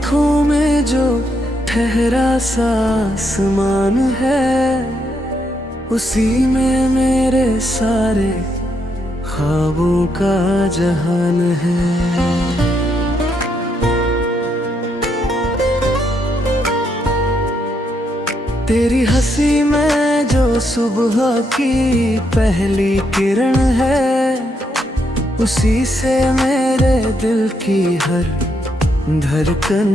आँखों में जो ठहरा सा आसमान है, उसी में मेरे सारे ख्वाबों का जहान है। तेरी हंसी में जो सुबह की पहली किरण है, उसी से मेरे दिल की हर धड़कन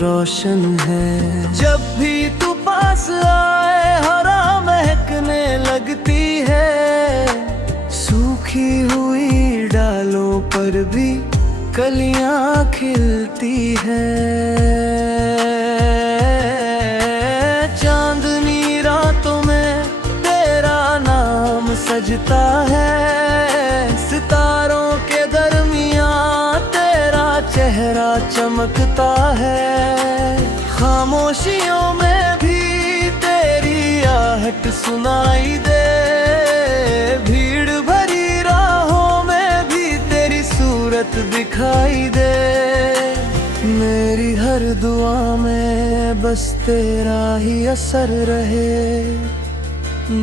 रोशन है। जब भी तू पास आए हरा महकने लगती है, सूखी हुई डालों पर भी कलियां खिलती है। चांदनी रातों में तेरा नाम सजता है, सितारों के दरमियां तेरा चेहरा चमकता है। खामोशियों में भी तेरी आहट सुनाई दे, भीड़ भरी राहों में भी तेरी सूरत दिखाई दे। मेरी हर दुआ में बस तेरा ही असर रहे,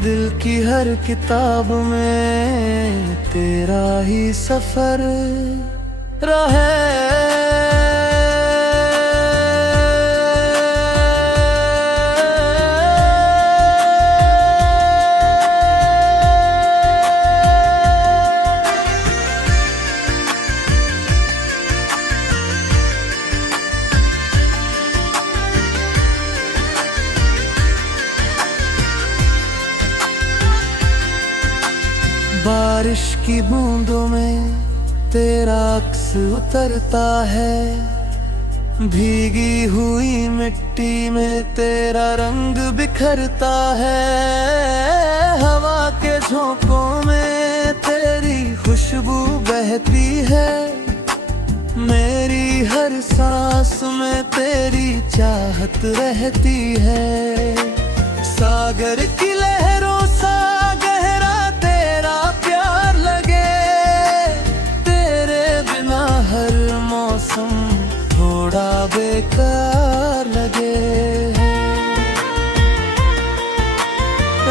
दिल की हर किताब में तेरा ही सफर रहे। बारिश की बूंदों में तेरा अक्स उतरता है, भीगी हुई मिट्टी में तेरा रंग बिखरता है। हवा के झोंकों में तेरी खुशबू बहती है, मेरी हर सांस में तेरी चाहत रहती है। सागर की लहरों सा गहरा तेरा प्यार लगे, तेरे बिना हर मौसम थोड़ा बेकार लगे।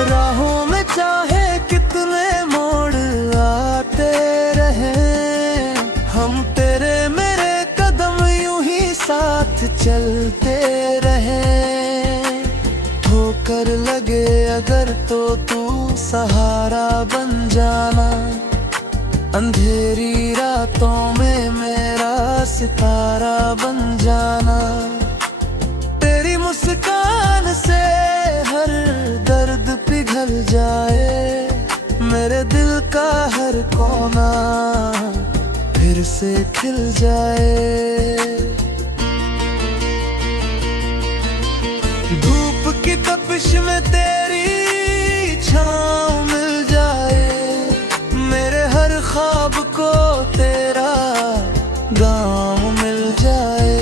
राहों में चाहे कितने मोड़ आते रहे, हम तेरे मेरे कदम यूं ही साथ चलते रहे। ठोकर लगे अगर तो तू सहारा बन जाना, अंधेरी रातों में मेरा सितारा बन जाना। तेरी मुस्कान से हर दर्द पिघल जाए, मेरे दिल का हर कोना फिर से खिल जाए। धूप की तपिश में तेरी छाँव मिल जाए, मेरे हर ख्वाब को तेरा गाँव मिल जाए।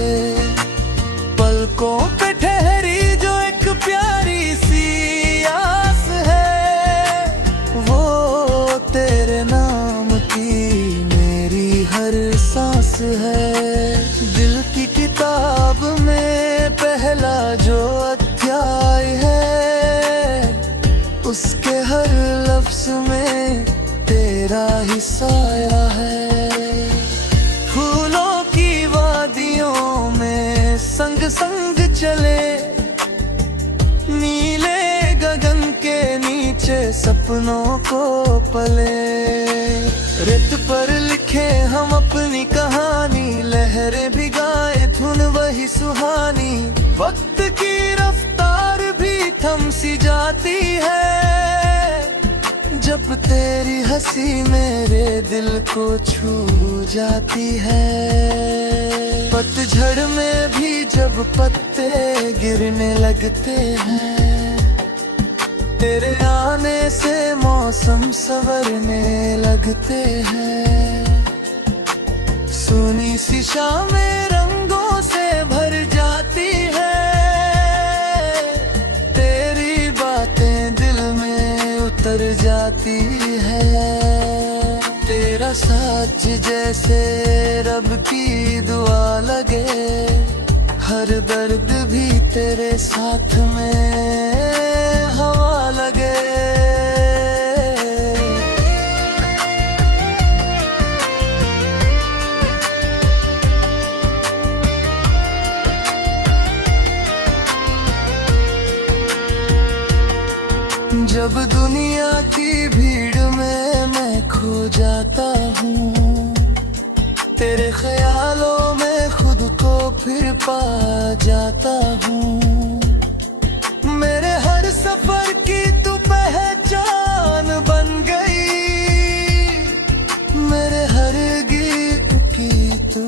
पलकों पे ठहरी जो एक प्यारी सी आस है, वो तेरे नाम की मेरी हर सांस है। दिल की किताब में पहला जो अध्याय है, उसके हर लफ्ज में तेरा ही साया है। फूलों की वादियों में संग संग चले, नीले गगन के नीचे सपनों को पले। रेत पर लिखे हम अपनी कहानी, लहरें भी गाए धुन वही सुहानी। वक्त की रफ्तार भी थम सी जाती है, जब तेरी हंसी मेरे दिल को छू जाती है। पतझड़ में भी जब पत्ते गिरने लगते हैं, तेरे आने से मौसम संवरने लगते हैं। सुनी सी शामें रंगों से भर जाती है, तेरी बातें दिल में उतर जाती है। तेरा साथ जैसे रब की दुआ लगे, हर दर्द भी तेरे साथ में हवा लगे। जब दुनिया की भीड़ में मैं खो जाता हूँ, तेरे ख्यालों में खुद को फिर पा जाता हूँ। मेरे हर सफर की तू पहचान बन गई, मेरे हर गीत की तू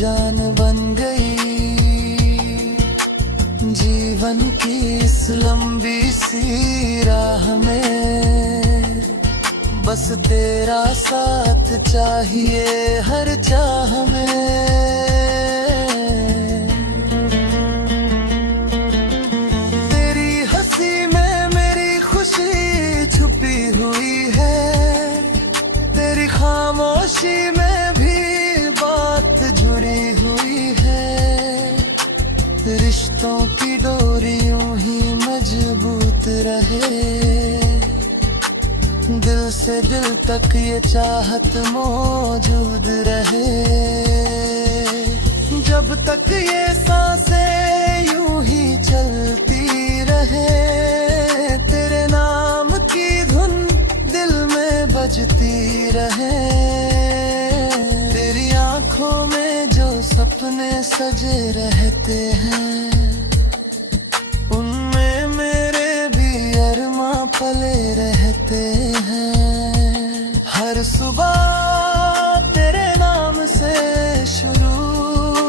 जान बन गई। जीवन की इस लंबी सी राह में बस तेरा साथ चाहिए हर चाह में। तेरी हंसी में मेरी खुशी छुपी हुई है, तेरी खामोशी में भी बात जुड़ी हुई है। रिश्तों की डोरी यूं ही मजबूत रहे, दिल से दिल तक ये चाहत मौजूद रहे। जब तक ये सांसें यूं ही चलती रहे, तेरे नाम की धुन दिल में बजती रहे। तेरी आंखों में जो सपने सजे रहते हैं, उनमें मेरे भी अरमा पले रहते हैं। हर सुबह तेरे नाम से शुरू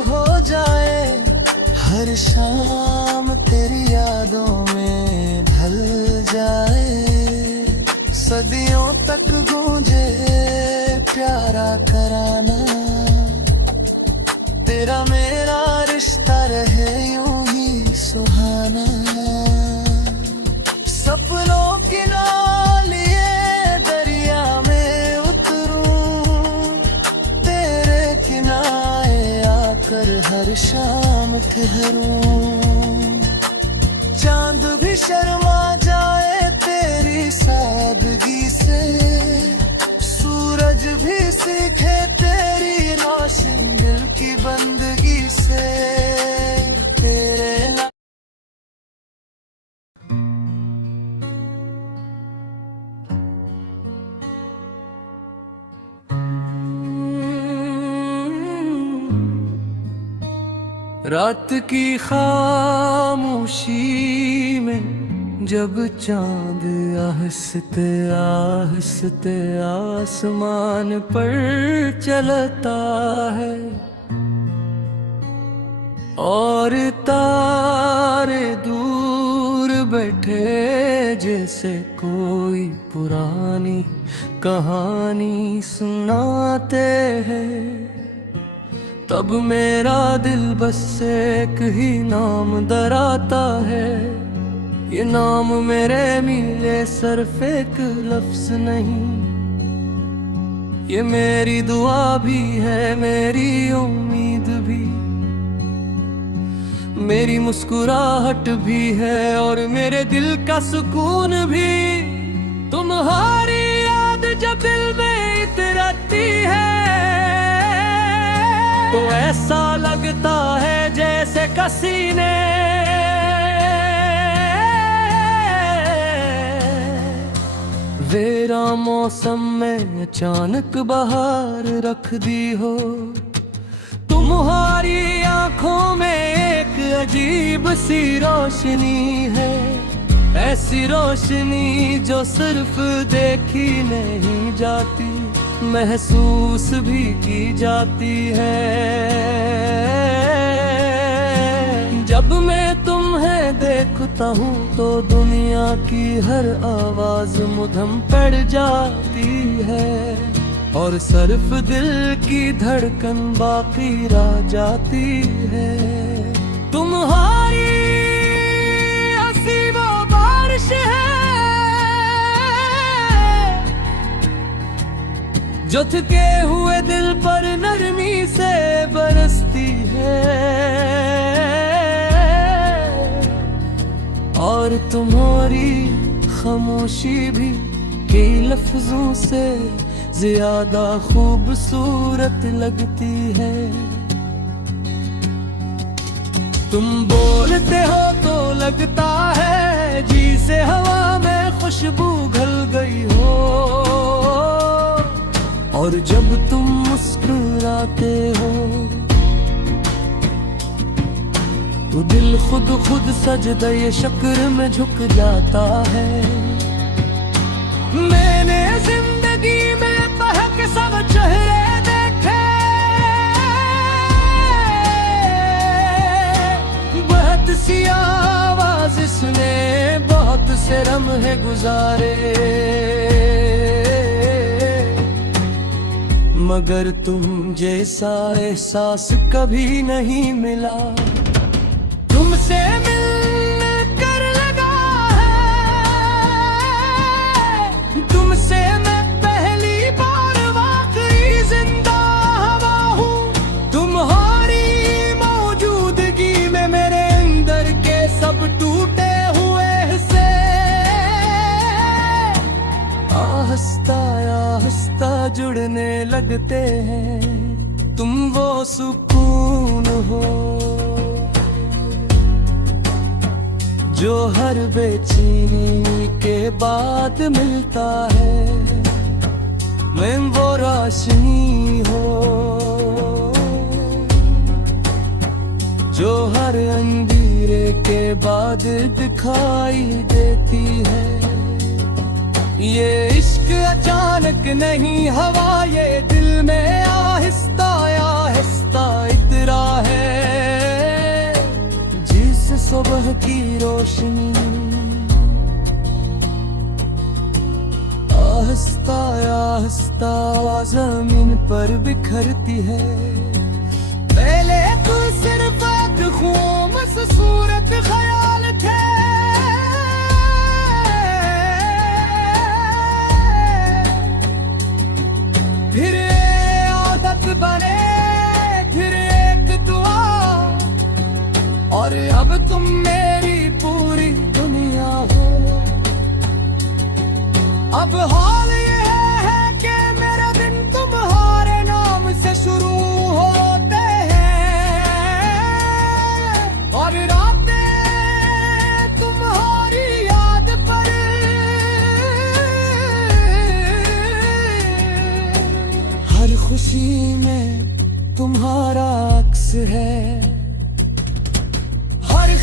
हो जाए, हर शाम तेरी यादों में ढल जाए। सदियों तक गूंजे प्यारा कराना, तेरा मेरा रिश्ता रहे यूं ही सुहाना। सपनों की नालिए दरिया में उतरूं, तेरे किनारे आकर हर शाम ठहरूं। चांद भी शर्मा जाए तेरी सादगी से, सूरज भी सीखे तेरी रोशन दिल की बंदगी से। तेरे रात की खामोशी में जब चांद आहिस्ते आहिस्ते आसमान पर चलता है, और तारे दूर बैठे जैसे कोई पुरानी कहानी सुनाते हैं, तब मेरा दिल बस एक ही नाम दराता है। ये नाम मेरे मिले सिर्फ एक लफ्ज नहीं, ये मेरी दुआ भी है, मेरी उम्मीद भी, मेरी मुस्कुराहट भी है, और मेरे दिल का सुकून भी। तुम्हारी याद जब दिल में इतराती है, तो ऐसा लगता है जैसे किसी ने वेरा मौसम में अचानक बहार रख दी हो। तुम्हारी आंखों में एक अजीब सी रोशनी है, ऐसी रोशनी जो सिर्फ देखी नहीं जाती, महसूस भी की जाती है। जब मैं तुम्हें देखता हूँ तो दुनिया की हर आवाज मुधम पड़ जाती है, और सिर्फ दिल की धड़कन बाकी रह जाती है। तुम्हारी हंसी वो बारिश है जो थके हुए दिल पर नरमी से बरसती है। और तुम्हारी खामोशी भी कई लफ्जों से ज्यादा खूबसूरत लगती है। तुम बोलते हो तो लगता है जी से हवा में खुशबू घुल गई हो, और जब तुम मुस्कुराते हो तो दिल खुद सजदे शक्र में झुक जाता है। मैंने जिंदगी में महक सब चेहरे देखे, बहुत सी आवाज सुने, बहुत से लम्हे गुजारे, मगर तुम जैसा एहसास कभी नहीं मिला। तुमसे मिलकर लगा है, तुमसे मैं पहली बार वाकई जिंदा हवा हूँ। तुम्हारी मौजूदगी में मेरे अंदर के सब टूटे हुए हिस्से आहिस्ता आहिस्ता जुड़ने लगते हैं। तुम वो सुकून हो जो हर बेचैनी के बाद मिलता है। मैं वो रोशनी हो जो हर अंधेरे के बाद दिखाई देती है। ये इश्क अचानक नहीं हवा, ये दिल में आहिस्ता आहिस्ता इतरा है, सुबह की रोशनी आहिस्ता आहिस्ता जमीन पर बिखरती है। पहले तो सिर्फ एक खूबसूरत ख्याल थे, फिर आदत बने, फिर एक दुआ, और अब तुम मेरी पूरी दुनिया हो। अब हाल ये है कि मेरे दिन तुम्हारे नाम से शुरू होते हैं, और रातें तुम्हारी याद पर। हर खुशी में तुम्हारा अक्स है,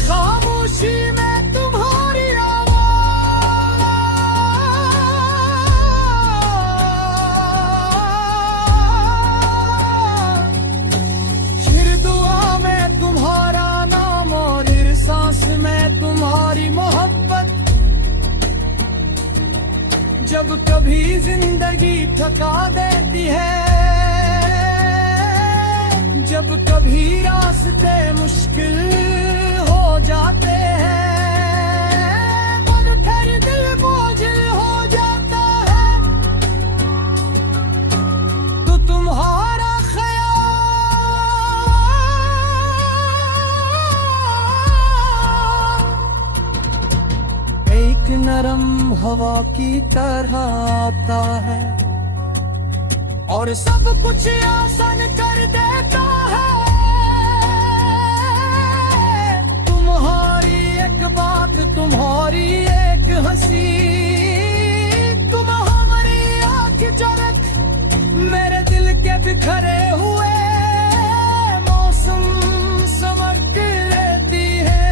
खामोशी में तुम्हारी आवाज, फिर दुआ में तुम्हारा नाम, और हर सांस में तुम्हारी मोहब्बत। जब कभी जिंदगी थका देती है, जब कभी रास्ते मुश्किल हो जाते हैं, तब फिर दिल बोझिल हो जाता है, तो तुम्हारा ख्याल एक नरम हवा की तरह आता है, और सब कुछ आसान कर देता है। तुम्हारी एक बात, तुम्हारी एक हंसी, तुम हमारी आँख झलक, मेरे दिल के बिखरे हुए मौसम समझ लेती है।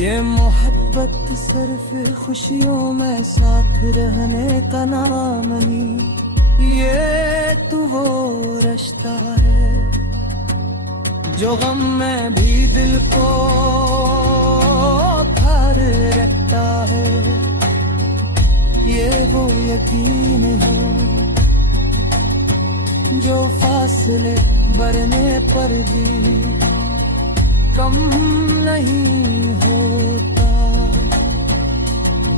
ये मोहब्बत सिर्फ खुशियों में साथ रहने का नाम नहीं, ये तो वो रिश्ता है जो गम में भी दिल को भर रखता है। ये वो यकीन है जो फासले बढ़ने पर भी कम नहीं होता।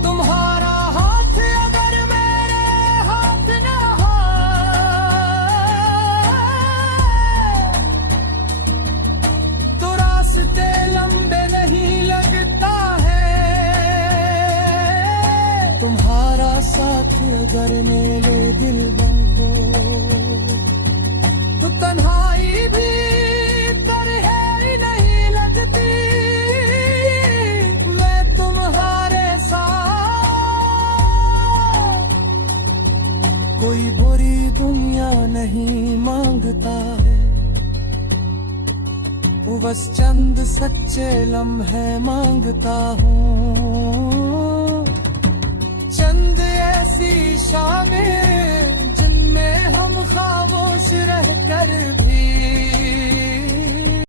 तुम्हारा हाथ अगर मेरे हाथ न हो, करने ले दिल को, तो तन्हाई भी तरह नहीं लगती, मैं तुम्हारे साथ कोई बुरी दुनिया नहीं मांगता है, बस चंद सच्चे लम्हे मांगता हूँ, चंद ऐसी शामें जिनमें हम खामोश रहकर